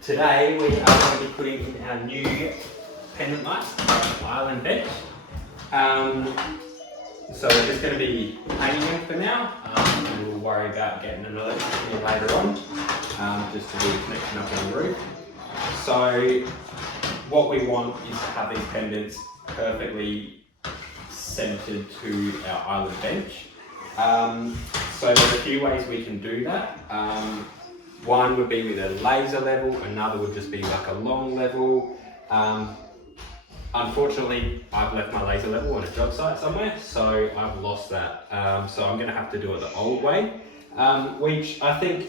today we are going to be putting in our new pendant lights, island bench. So we're just going to be painting them for now, and we'll worry about getting an electrician later on, just to do the connection up on the roof. So what we want is to have these pendants perfectly centered to our island bench. So there's a few ways we can do that. One would be with a laser level, another would just be like a long level. Unfortunately, I've left my laser level on a job site somewhere, so I've lost that. So I'm going to have to do it the old way, which I think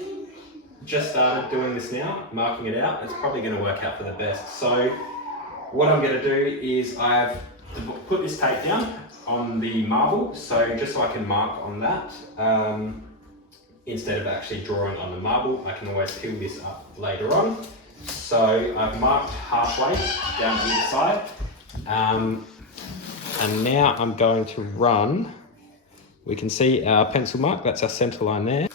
just started doing this now, marking it out. It's probably going to work out for the best. So what I'm going to do is I've put this tape down on the marble, so just so I can mark on that. Instead of actually drawing on the marble, I can always peel this up later on. So I've marked halfway down either side. And now I'm going to run. We can see our pencil mark, that's our center line there.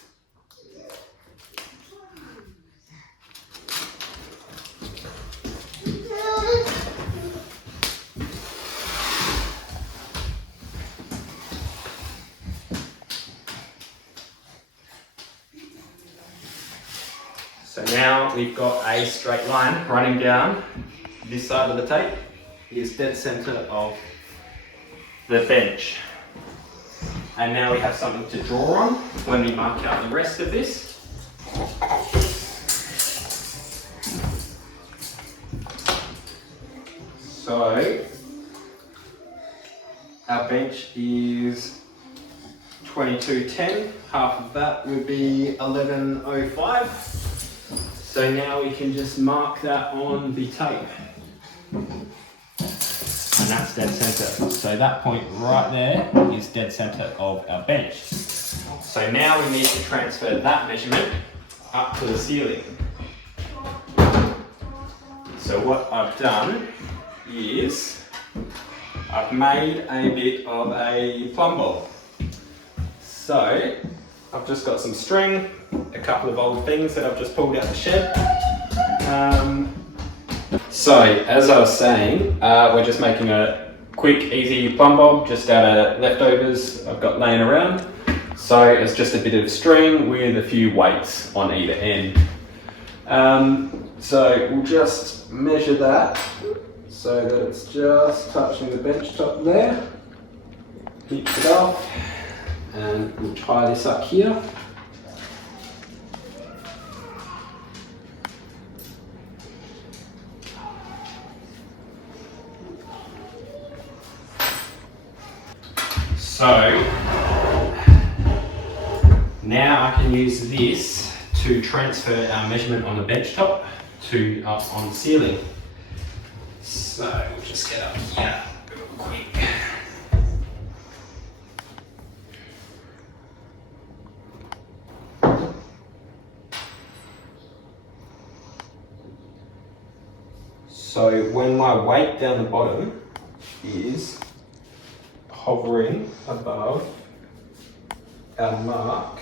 So now we've got a straight line running down this side of the tape. Is dead center of the bench. And now we have something to draw on when we mark out the rest of this. So our bench is 2210, half of that would be 1105. So now we can just mark that on the tape. And that's dead center. So that point right there is dead center of our bench. So now we need to transfer that measurement up to the ceiling. So what I've done is I've made a bit of a plumb bob. So I've just got some string, a couple of old things that I've just pulled out the shed. So as I was saying, we're just making a quick, easy plumb bob just out of leftovers I've got laying around. So it's just a bit of string with a few weights on either end. So we'll just measure that so that it's just touching the bench top there. Keep it off. And we'll tie this up here. So now I can use this to transfer our measurement on the bench top to up on the ceiling. So we'll just get up here real quick. So when my weight down the bottom is hovering above our mark.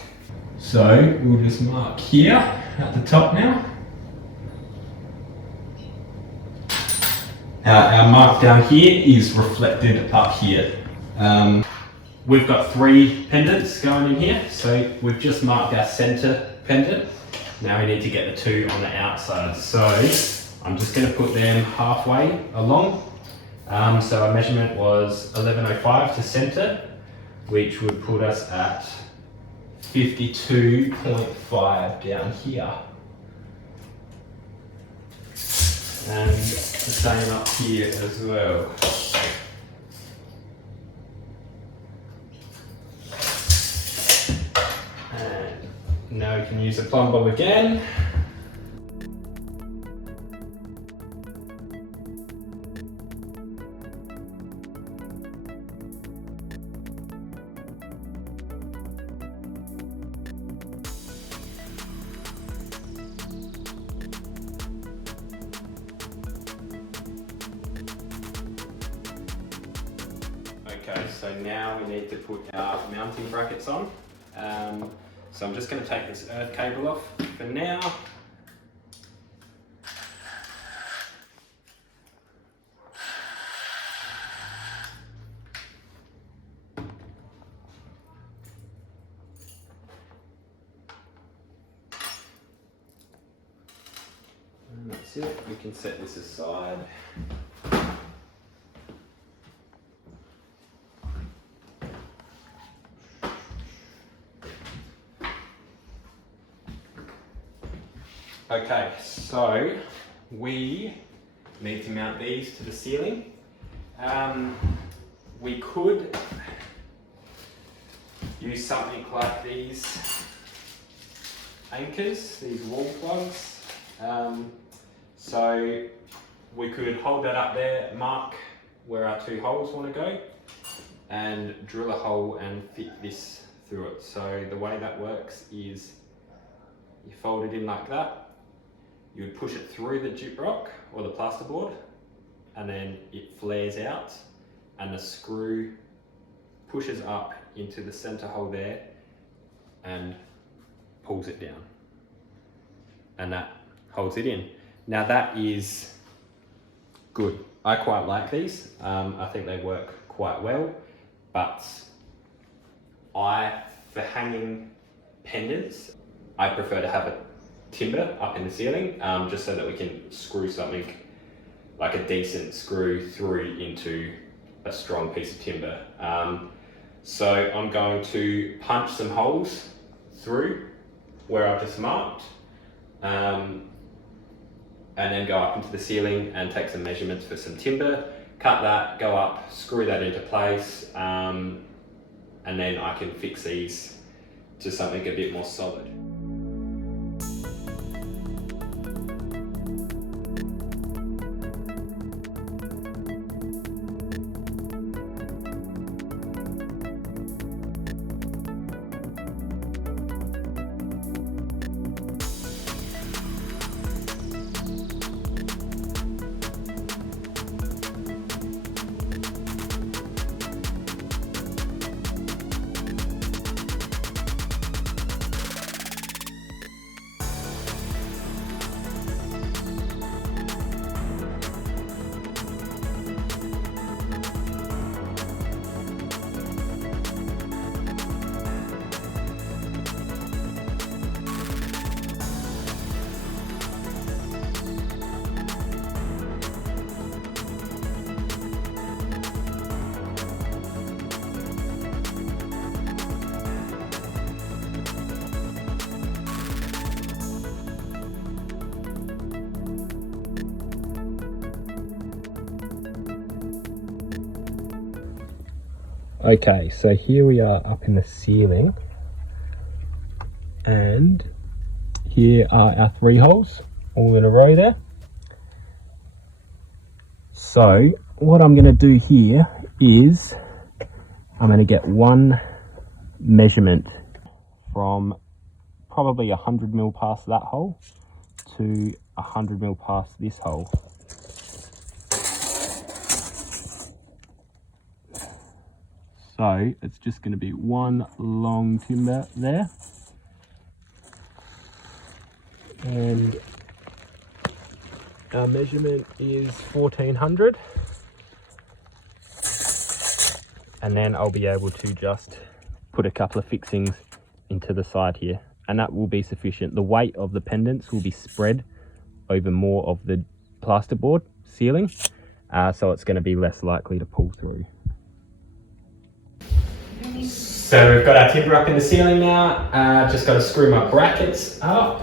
So we'll just mark here at the top now. Our mark down here is reflected up here. We've got 3 pendants going in here, so we've just marked our center pendant. Now we need to get the 2 on the outside. So I'm just going to put them halfway along. So our measurement was 1105 to center, which would put us at 52.5 down here. And the same up here as well. And now we can use the plumb bob again. Okay, so now we need to put our mounting brackets on. So I'm just going to take this earth cable off for now. And that's it, we can set this aside. Okay, so we need to mount these to the ceiling. We could use something like these anchors, these wall plugs. So we could hold that up there, mark where our two holes want to go, and drill a hole and fit this through it. So the way that works is you fold it in like that. You would push it through the gyprock or the plasterboard, and then it flares out and the screw pushes up into the center hole there and pulls it down, and that holds it in. Now that is good. I quite like these. I think they work quite well, but for hanging pendants, I prefer to have a timber up in the ceiling, just so that we can screw something like a decent screw through into a strong piece of timber. So I'm going to punch some holes through where I've just marked, and then go up into the ceiling and take some measurements for some timber, cut that, go up, screw that into place, and then I can fix these to something a bit more solid. Okay, so here we are up in the ceiling, and here are our 3 holes all in a row there. So what I'm going to do here is I'm going to get one measurement from probably 100 mil past that hole to 100 mil past this hole. So it's just going to be one long timber there, and our measurement is 1400, and then I'll be able to just put a couple of fixings into the side here, and that will be sufficient. The weight of the pendants will be spread over more of the plasterboard ceiling, so it's going to be less likely to pull through. So we've got our timber up in the ceiling now. Just got to screw my brackets up.